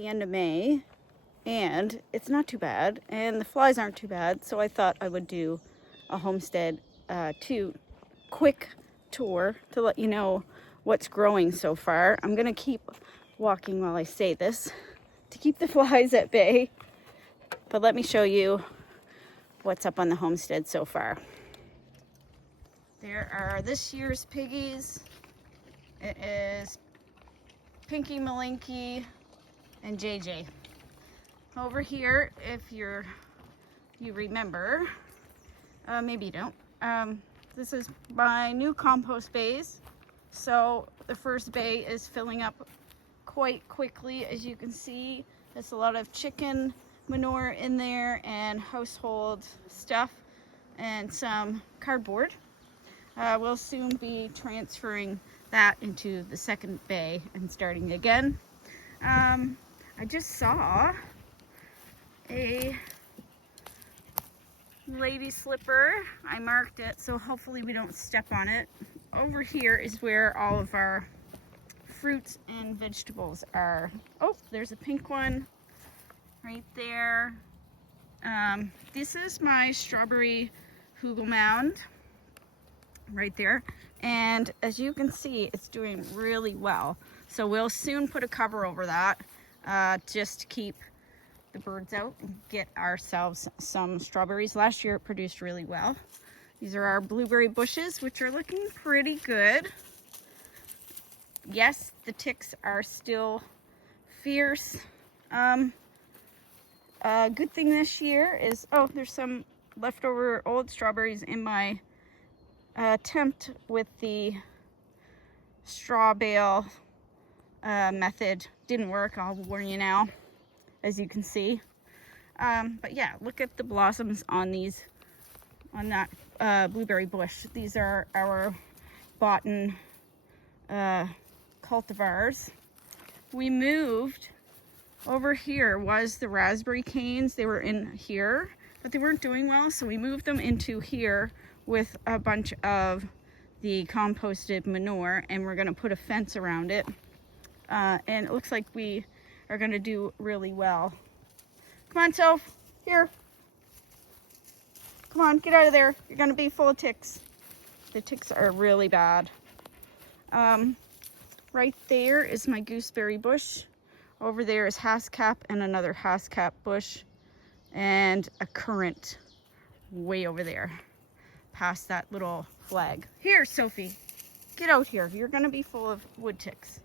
the end of May, and it's not too bad, and the flies aren't too bad, so I thought I would do a Homestead quick tour to let you know what's growing so far. I'm gonna keep walking while I say this to keep the flies at bay, but let me show you what's up on the homestead so far. There are this year's piggies. It is Pinky, Malinky, and JJ. Over here, if you remember, maybe you don't, this is my new compost bays. So the first bay is filling up quite quickly, as you can see. There's a lot of chicken manure in there and household stuff and some cardboard. We'll soon be transferring that into the second bay and starting again. I just saw a lady slipper. I marked it, so hopefully we don't step on it. Over here is where all of our fruits and vegetables are. Oh, there's a pink one right there. This is my strawberry hugel mound right there, and as you can see, it's doing really well. So we'll soon put a cover over that just to keep the birds out and get ourselves some strawberries. Last year it produced really well. These are our blueberry bushes, which are looking pretty good. Yes, the ticks are still fierce. A good thing this year is, oh, there's some leftover old strawberries in my attempt with the straw bale method. Didn't work, I'll warn you now, as you can see. But yeah, look at the blossoms on that blueberry bush. These are our boughten cultivars. We moved over here was the raspberry canes. They were in here, but they weren't doing well, so we moved them into here with a bunch of the composted manure, and we're going to put a fence around it, and it looks like we are going to do really well. Come on, Soph, here, come on, get out of there. You're going to be full of ticks. The ticks are really bad. Right there is my gooseberry bush. Over there is hascap and another hascap bush, and a currant way over there past that little flag. Here, Sophie, get out here. You're going to be full of wood ticks.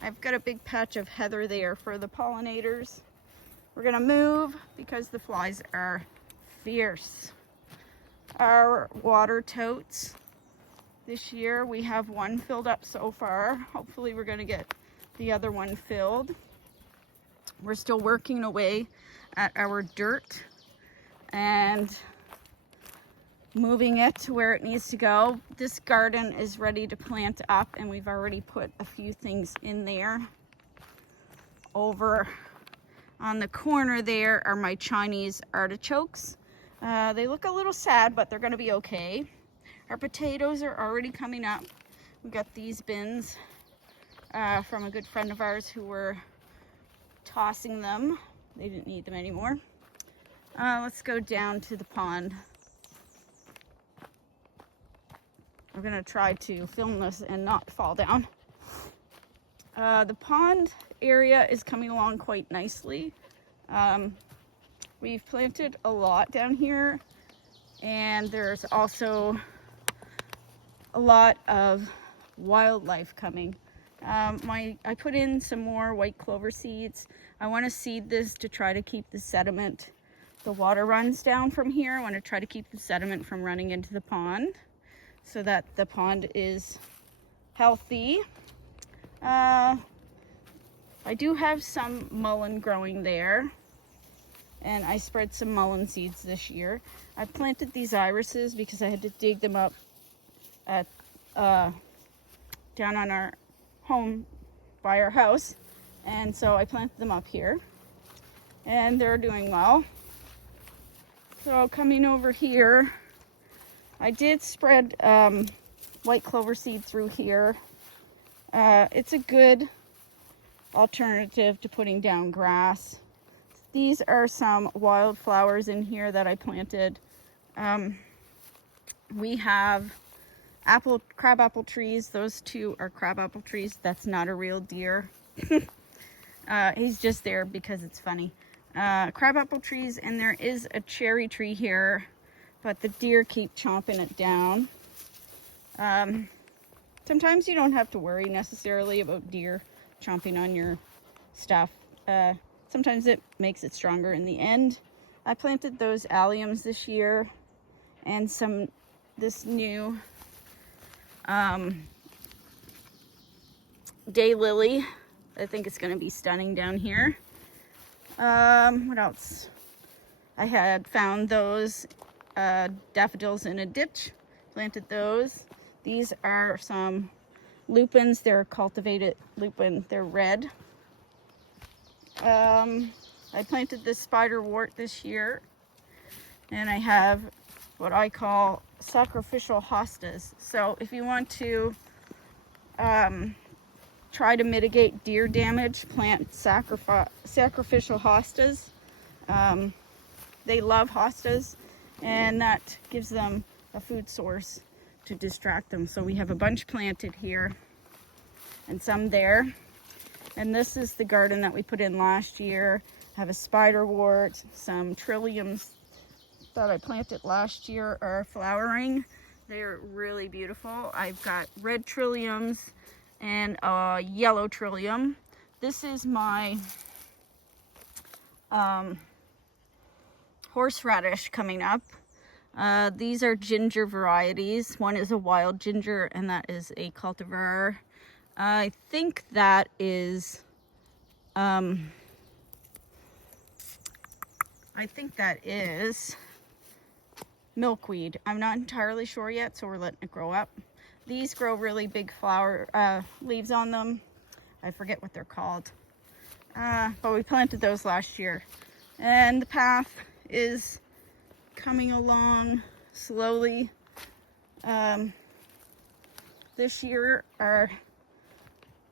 I've got a big patch of heather there for the pollinators. We're going to move because the flies are fierce. Our water totes, this year we have one filled up so far. Hopefully we're going to get the other one filled. We're still working away at our dirt and moving it to where it needs to go. This garden is ready to plant up, and we've already put a few things in there. Over on the corner there are my Chinese artichokes. They look a little sad, but they're going to be okay. Our potatoes are already coming up. We got these bins from a good friend of ours who were tossing them. They didn't need them anymore. Let's go down to the pond. We're gonna try to film this and not fall down. The pond area is coming along quite nicely. We've planted a lot down here, and there's also a lot of wildlife coming. I put in some more white clover seeds. I want to seed this to try to keep the sediment, the water runs down from here. I want to try to keep the sediment from running into the pond so that the pond is healthy. I do have some mullein growing there, and I spread some mullein seeds this year. I planted these irises because I had to dig them up at down on our home by our house, and so I planted them up here, and they're doing well. So coming over here, I did spread white clover seed through here. It's a good alternative to putting down grass. These are some wildflowers in here that I planted. We have crabapple trees. Those two are crabapple trees. That's not a real deer. He's just there because it's funny. Crabapple trees, and there is a cherry tree here, but the deer keep chomping it down. Sometimes you don't have to worry necessarily about deer chomping on your stuff. Sometimes it makes it stronger in the end. I planted those alliums this year and this new daylily. I think it's going to be stunning down here. What else? I had found those daffodils in a ditch, planted those. These are some lupins. They're cultivated lupin. They're red. I planted this spiderwort this year, and I have what I call sacrificial hostas. So if you want to try to mitigate deer damage, plant sacrificial hostas. They love hostas, and that gives them a food source to distract them. So we have a bunch planted here and some there. And this is the garden that we put in last year. I have a spiderwort, some trilliums that I planted last year are flowering. They're really beautiful. I've got red trilliums and a yellow trillium. This is my horseradish coming up. These are ginger varieties. One is a wild ginger, and that is a cultivar. I think that is milkweed. I'm not entirely sure yet, so we're letting it grow up. These grow really big leaves on them. I forget what they're called. But we planted those last year. And the path is coming along slowly. This year, our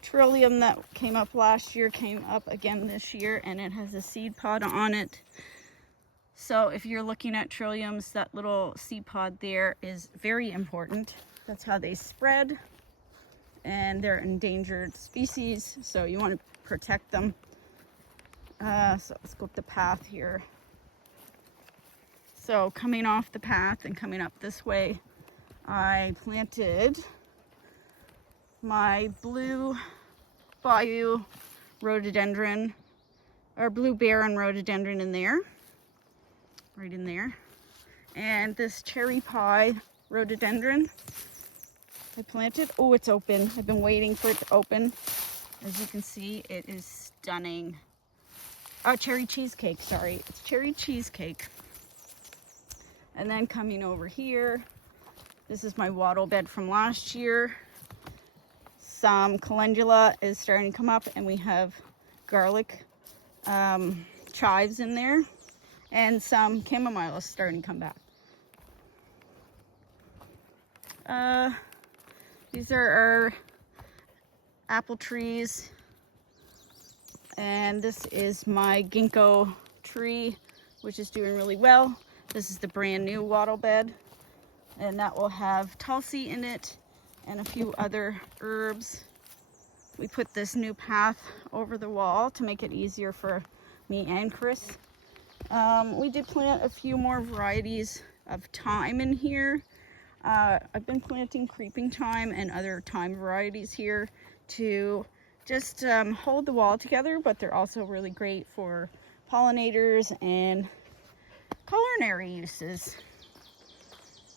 trillium that came up last year came up again this year, and it has a seed pod on it. So if you're looking at trilliums, that little seed pod there is very important. That's how they spread, and they're endangered species, so you want to protect them. So let's go up the path here. So coming off the path and coming up this way, I planted my blue bayou rhododendron, or blue baron rhododendron in there, right in there. And this cherry pie rhododendron I planted. Oh, it's open. I've been waiting for it to open. As you can see, it is stunning. Oh, cherry cheesecake, sorry. It's cherry cheesecake. And then coming over here, this is my wattle bed from last year. Some calendula is starting to come up, and we have garlic chives in there, and some chamomile is starting to come back. These are our apple trees, and this is my ginkgo tree, which is doing really well. This is the brand new wattle bed, and that will have tulsi in it and a few other herbs. We put this new path over the wall to make it easier for me and Chris. We did plant a few more varieties of thyme in here. I've been planting creeping thyme and other thyme varieties here to just hold the wall together, but they're also really great for pollinators and culinary uses.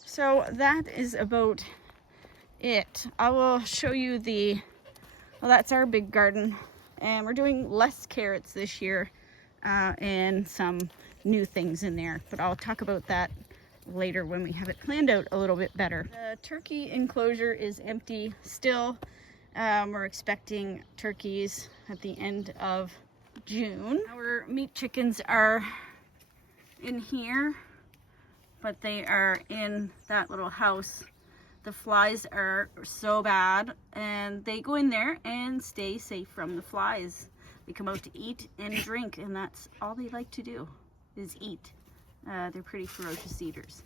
So that is about it. I will show you well, that's our big garden, and we're doing less carrots this year and some new things in there, but I'll talk about that later when we have it planned out a little bit better. The turkey enclosure is empty still. We're expecting turkeys at the end of June. Our meat chickens are in here, but they are in that little house The flies are so bad, and they go in there and stay safe from the flies. They come out to eat and drink, and that's all they like to do, is eat. They're pretty ferocious eaters.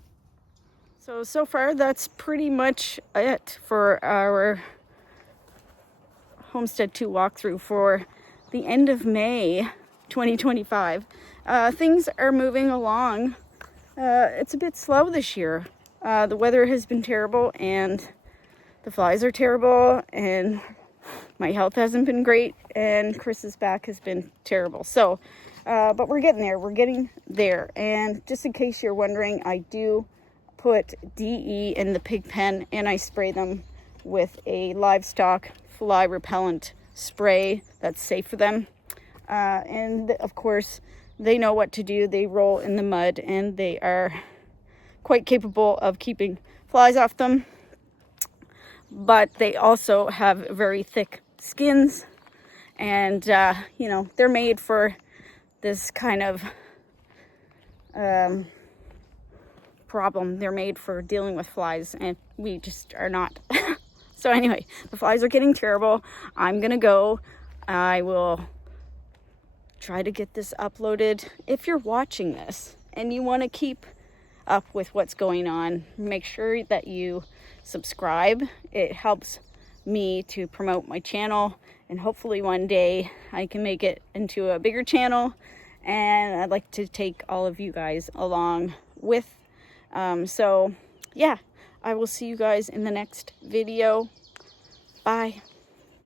So far, that's pretty much it for our Homestead 2 walkthrough for the end of May 2025. Things are moving along. It's a bit slow this year. The weather has been terrible, and the flies are terrible, and my health hasn't been great, and Chris's back has been terrible. So, but we're getting there. We're getting there. And just in case you're wondering, I do put DE in the pig pen, and I spray them with a livestock fly repellent spray that's safe for them. And of course, they know what to do. They roll in the mud, and they are quite capable of keeping flies off them. But they also have very thick skins, and you know, they're made for this kind of problem. They're made for dealing with flies, and we just are not. So anyway, the flies are getting terrible. I'm gonna go. I will try to get this uploaded. If you're watching this and you want to keep up with what's going on, make sure that you subscribe. It helps me to promote my channel, and hopefully one day I can make it into a bigger channel, and I'd like to take all of you guys along with. So yeah, I will see you guys in the next video. Bye.